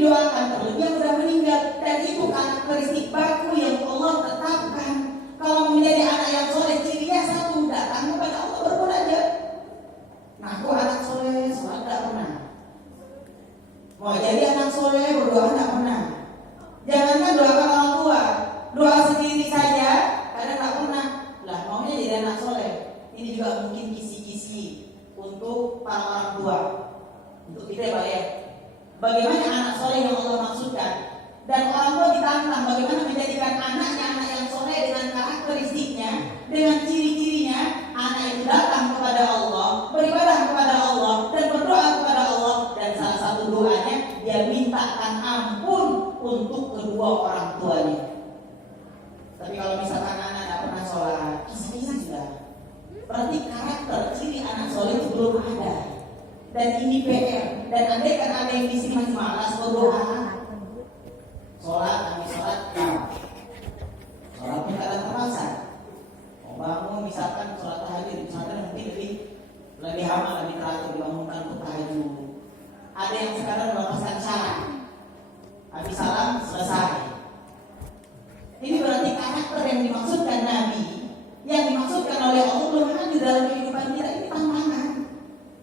didoakan, terlebih yang sudah meninggal. Dan itu karakteristik baku yang Allah tetapkan. Kalau menjadi anak yang soleh, cirinya satu, datang kepada Allah bermunajat. Ngaku anak soleh, sholat tidak pernah. Mau jadi anak soleh, berdoa tidak pernah. Jangankan doakan orang tua, doa sendiri saja kadang tidak pernah. Lah maunya jadi anak soleh. Ini juga mungkin kisi-kisi untuk para orang tua, untuk kita Pak ya. Bagaimana anak soleh yang Allah maksudkan? Dan orang tua ditantang bagaimana menjadikan anaknya anak yang soleh dengan karakteristiknya, dengan ciri-cirinya. Anak itu datang kepada Allah, beribadah kepada Allah, dan berdoa kepada Allah. Dan salah satu doanya, dia mintakan ampun untuk kedua orang tuanya. Tapi kalau misalkan anak tidak pernah sholat, kisah-kisah sudah. Berarti karakter ciri anak soleh itu belum ada. Dan ini PR. Dan andai kan ada yang di sini masih malas berdoa, sholat, kami sholat, sholat pun tak ada terpaksa. Mau bangun misalkan sholat tahajud, misalkan mungkin lebih hama, lebih teratur dibangunkan untuk tahajud. Ada yang sekarang melepaskan syarat, habis salam selesai. Ini berarti karakter yang dimaksudkan Nabi, yang dimaksudkan oleh Allah belum hadir dalam kehidupan kita. Ini tantangan.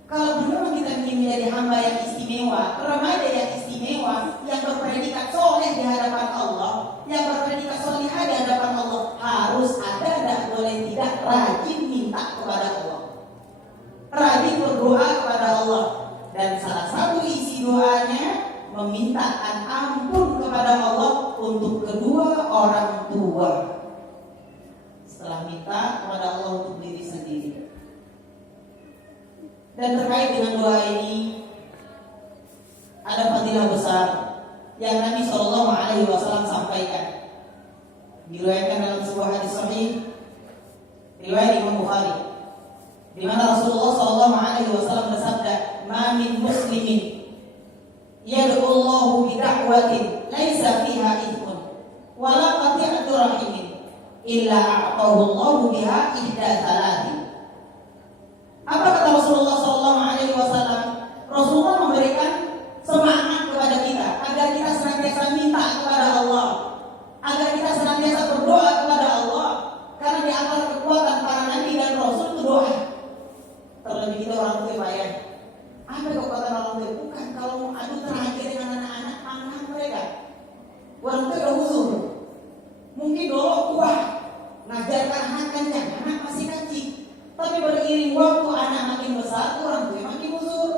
Kalau benar kita ingin menjadi hamba yang istimewa, remaja yang istimewa, yang berpredikat soleh di hadapan Allah, yang berpredikat solihah di hadapan Allah, harus ada dan boleh tidak rajin minta kepada Allah, rajin berdoa kepada Allah. Dan salah satu isi doanya memintakan ampun kepada Allah untuk kedua orang tua. Setelah minta kepada Allah untuk diri sendiri. Dan terkait dengan doa ini ada fadilah besar yang Nabi SAW sampaikan. Diriwayatkan dalam sebuah hadis sahih riwayat Imam Bukhari, di mana Rasulullah SAW bersabda, "Ma min muslimin yad'u Allahu bi da'watin laisa fiha ithmun wa la qati'atu rahimin illa a'tahu Allahu biha ihda thalathi." Apa kata Rasulullah SAW? Rasulullah memberikan semangat kepada kita agar kita senantiasa minta kepada Allah, agar kita senantiasa berdoa kepada Allah. Karena di antara kekuatan para nabi dan rasul itu doa. Terlebih kita orang tua Pak ya. Apa kekuatan orang tua? Bukan kalau mau adu terakhir dengan anak-anak, anak mereka. Orang tua udah usul. Mungkin dulu kuat ngajarkan anak kencang, anak masih kecil. Tapi beriring waktu anak makin besar, orang tua makin usul.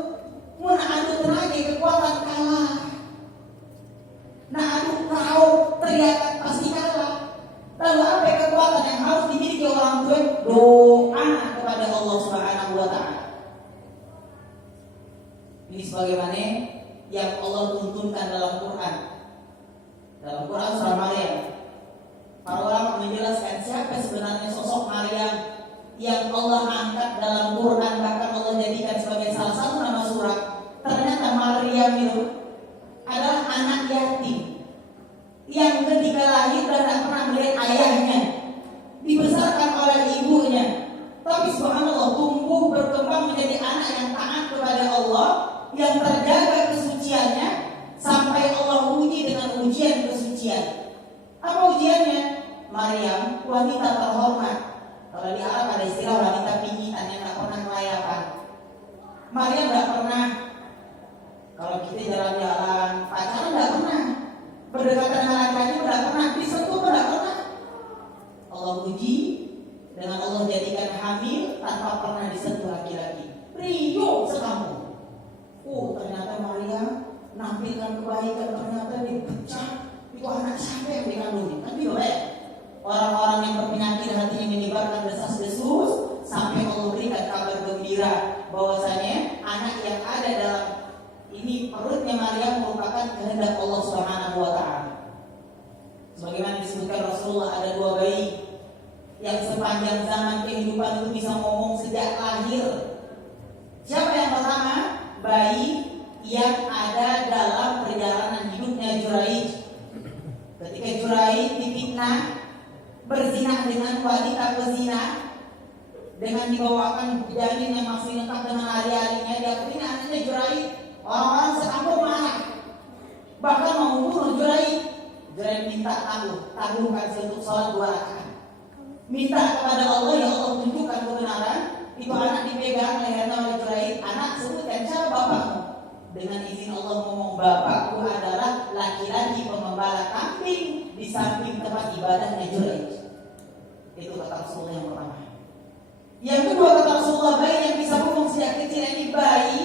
Mau adu terakhir kekuatan kalah. Nah adu tahu teriakan pasti kalah. Lalu apa kekuatan yang harus dimiliki orang tua? Doa kepada Allah Subhanahu wa Ta'ala. Ini sebagaimana yang Allah tuntunkan dalam Quran. Dalam Quran surah Maryam, para ulama menjelaskan siapa sebenarnya sosok Maryam yang Allah angkat dalam Quran, bahkan Allah jadikan sebagai salah satu nama surat. Ternyata Maryam itu adalah anak yatim yang ketika lahir dan tidak pernah melihat ayahnya, dibesarkan oleh ibunya. Tapi subhanallah tumbuh berkembang menjadi anak yang taat kepada Allah, yang terjaga kesuciannya sampai Allah uji dengan ujian kesucian. Apa ujiannya? Maryam wanita terhormat. Kalau di Arab ada istilah wanita pingitan yang tidak pernah kelayapan. Maryam tidak pernah. Kalau kita jalan-jalan pacaran tidak pernah. Berdekatan dengan laki-laki tidak pernah. Disentuh tidak pernah. Allah uji dengan Allah jadikan hamil tanpa pernah disentuh laki-laki. Rio sekampung. Ternyata Maryam nampilkan kebaikan, ternyata dipecah. Itu anak siapa yang dikandungi? Kan gitu ya. Orang-orang yang berpenyakit hatinya menyebarkan desas-desus sampai Allah berikan kabar gembira bahwasanya anak yang ada dalam ini perutnya Maryam merupakan kehendak Allah Subhanahu wa Ta'ala. Sebagaimana disebutkan Rasulullah ada dua bayi yang sepanjang zaman kehidupan itu bisa ngomong sejak lahir. Siapa yang pertama? Bayi yang ada dalam perjalanan hidupnya Juraij. Ketika Juraij difitnah berzina dengan wanita pezina, dengan dibawakan janin yang masih lengkap dengan hari-harinya, dia ini anaknya Juraij. Orang-orang sekampung marah. bahkan mau membunuh Juraij. Juraij minta tangguhkan untuk sholat 2 rakaat. Minta kepada Allah, ya Allah tunjukkan kebenaran. Itu anak dipegang lehernya oleh Juraij. Anak sebutkan siapa bapakmu. Dengan izin Allah ngomong, bapakku adalah laki-laki pengembala kambing di samping tempat ibadahnya Juraij. Itu kata Rasulullah yang pertama. Yang kedua kata Rasulullah, bayi yang bisa ngomong sejak kecil ini bayi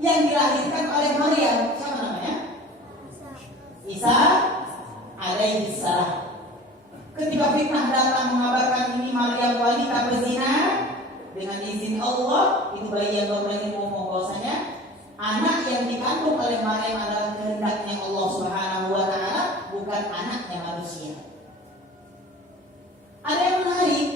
yang dilahirkan oleh Maryam. Siapa namanya? Isa alaihi salam. Ketika fitnah datang mengabarkan ini Maryam wanita pezina, dengan izin Allah itu bayi yang baru lahir ngomong bahwasanya anak yang dikandung oleh Maryam adalah kehendaknya Allah Subhanahu wa taala, bukan anaknya manusia. Ada yang menarik,